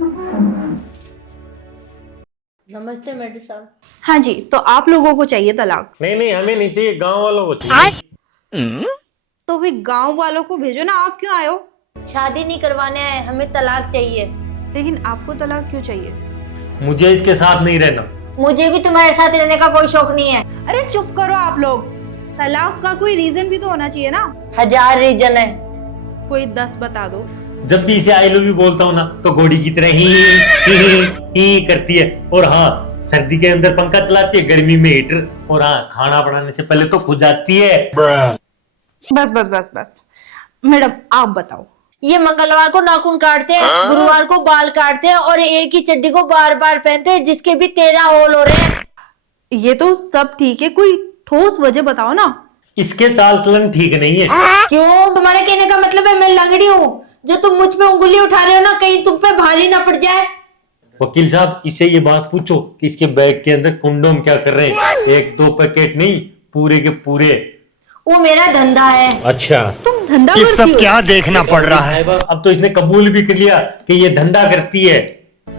नमस्ते मैडम साहब। हाँ जी, तो आप लोगों को चाहिए तलाक? नहीं नहीं, हमें नहीं चाहिए, गांव वालों को चाहिए। तो फिर गांव वालों को भेजो ना, आप क्यों आए हो? शादी नहीं करवाने आए, हमें तलाक चाहिए। लेकिन आपको तलाक क्यों चाहिए? मुझे इसके साथ नहीं रहना। मुझे भी तुम्हारे साथ रहने का कोई शौक नहीं है। अरे चुप करो आप लोग। तलाक का कोई रीजन भी तो होना चाहिए ना। 1000 रीजन है। कोई 10 बता दो। जब भी इसे आई लव यू बोलता हूँ ना तो घोड़ी की तरह ही करती है। और हाँ, सर्दी के अंदर पंखा चलाती है, गर्मी में हीटर। और हाँ, खाना बनाने से पहले तो खुद जाती है। बस बस बस बस। मैडम आप बताओ। ये मंगलवार को नाखून काटते हैं, गुरुवार को बाल काटते हैं और एक ही चड्डी को बार बार पहनते हैं, जिसके भी 13 होल हो रहे हैं। ये तो सब ठीक है, कोई ठोस वजह बताओ ना। इसके चाल चलन ठीक नहीं है। क्यों? तुम्हारे कहने का मतलब है मैं लंगड़ी हूँ? जो तुम मुझ पे उंगली उठा रहे हो ना, कहीं तुम पे भारी ना पड़ जाए। वकील साहब, इसे ये बात पूछो कि इसके बैग के अंदर कंडोम क्या कर रहे हैं। 1-2 पैकेट नहीं, पूरे के पूरे। वो मेरा धंधा है। अच्छा, तुम धंधा ये करती सब हो? क्या देखना पड़ रहा है। अब तो इसने कबूल भी कर लिया कि ये धंधा करती है।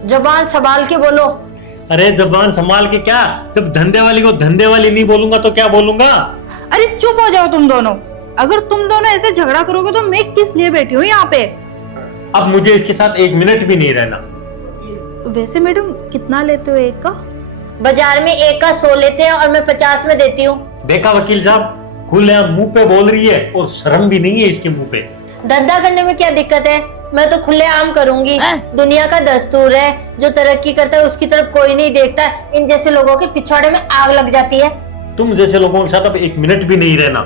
जबान संभाल के बोलो। अरे जबान संभाल के क्या, जब धंधे वाली को धंधे वाली नहीं बोलूंगा तो क्या बोलूंगा। अरे चुप हो जाओ तुम दोनों। अगर तुम दोनों ऐसे झगड़ा करोगे तो मैं किस लिए बैठी हूँ यहाँ पे? अब मुझे इसके साथ 1 मिनट भी नहीं रहना। वैसे मैडम कितना लेते हो एक का? बाजार में एक का 100 लेते हैं और मैं 50 में देती हूँ। देखा वकील साहब, खुले मुंह पे बोल रही है और शर्म भी नहीं है इसके मुंह पे। धंधा करने में क्या दिक्कत है? मैं तो खुले आम करूंगी। दुनिया का दस्तूर है, जो तरक्की करता है उसकी तरफ कोई नहीं देखता। इन जैसे लोगों के पिछवाड़े में आग लग जाती है। तुम जैसे लोगों के साथ अब 1 मिनट भी नहीं रहना।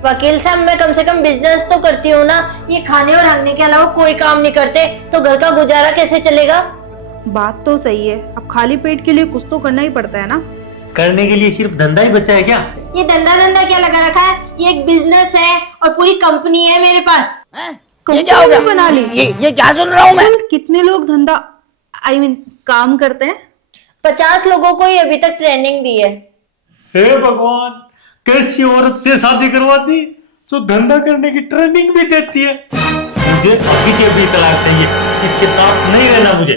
वकील साहब, मैं कम से कम बिजनेस तो करती हूँ ना। ये खाने और हंगने के अलावा कोई काम नहीं करते, तो घर का गुजारा कैसे चलेगा? बात तो सही है, अब खाली पेट के लिए कुछ तो करना ही पड़ता है ना। करने के लिए सिर्फ धंधा ही बचा है क्या? ये धंधा क्या लगा रखा है? ये एक बिजनेस है और पूरी कंपनी है मेरे पास। कंपनी बना ली? ये क्या सुन रहा हूँ मैं। कितने लोग धंधा काम करते हैं? 50 लोगों को ही अभी तक ट्रेनिंग दी है। हे भगवान, कैसी औरत से शादी करवाती जो धंधा करने की ट्रेनिंग भी देती है। मुझे अभी के अभी तलाक चाहिए, इसके साथ नहीं रहना मुझे।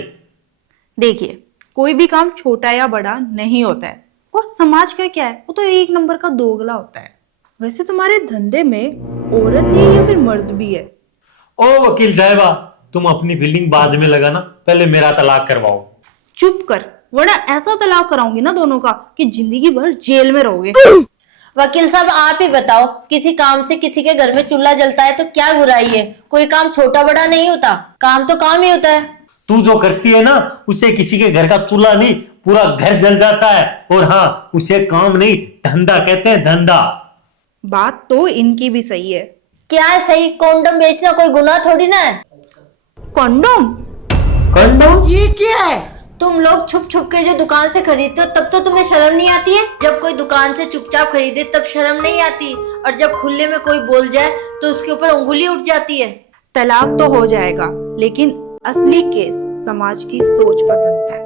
देखिए, कोई भी काम छोटा या बड़ा नहीं होता है, और समाज का क्या है, वो तो एक नंबर का दोगला होता है। वैसे तुम्हारे धंधे में औरत है या फिर मर्द भी है? ओ वकील साहबा, तुम अपनी फीलिंग बाद में लगाना, पहले मेरा तलाक करवाओ। चुप कर, वरना ऐसा तलाक कराऊंगी ना दोनों का कि जिंदगी भर जेल में रहोगे। वकील साहब, आप ही बताओ, किसी काम से किसी के घर में चूल्हा जलता है तो क्या बुराई है? कोई काम छोटा बड़ा नहीं होता, काम तो काम ही होता है। तू जो करती है ना, उससे किसी के घर का चूल्हा नहीं, पूरा घर जल जाता है। और हाँ, उसे काम नहीं, धंधा कहते हैं, धंधा। बात तो इनकी भी सही है। क्या सही? कंडोम बेचना कोई गुनाह थोड़ी ना है। कंडोम? कंडोम? ये क्या है। तुम लोग छुप छुप के जो दुकान से खरीदते हो, तब तो तुम्हें शर्म नहीं आती है? जब कोई दुकान से चुपचाप खरीदे तब शर्म नहीं आती, और जब खुले में कोई बोल जाए तो उसके ऊपर उंगली उठ जाती है। तलाक तो हो जाएगा, लेकिन असली केस समाज की सोच पर बनता है।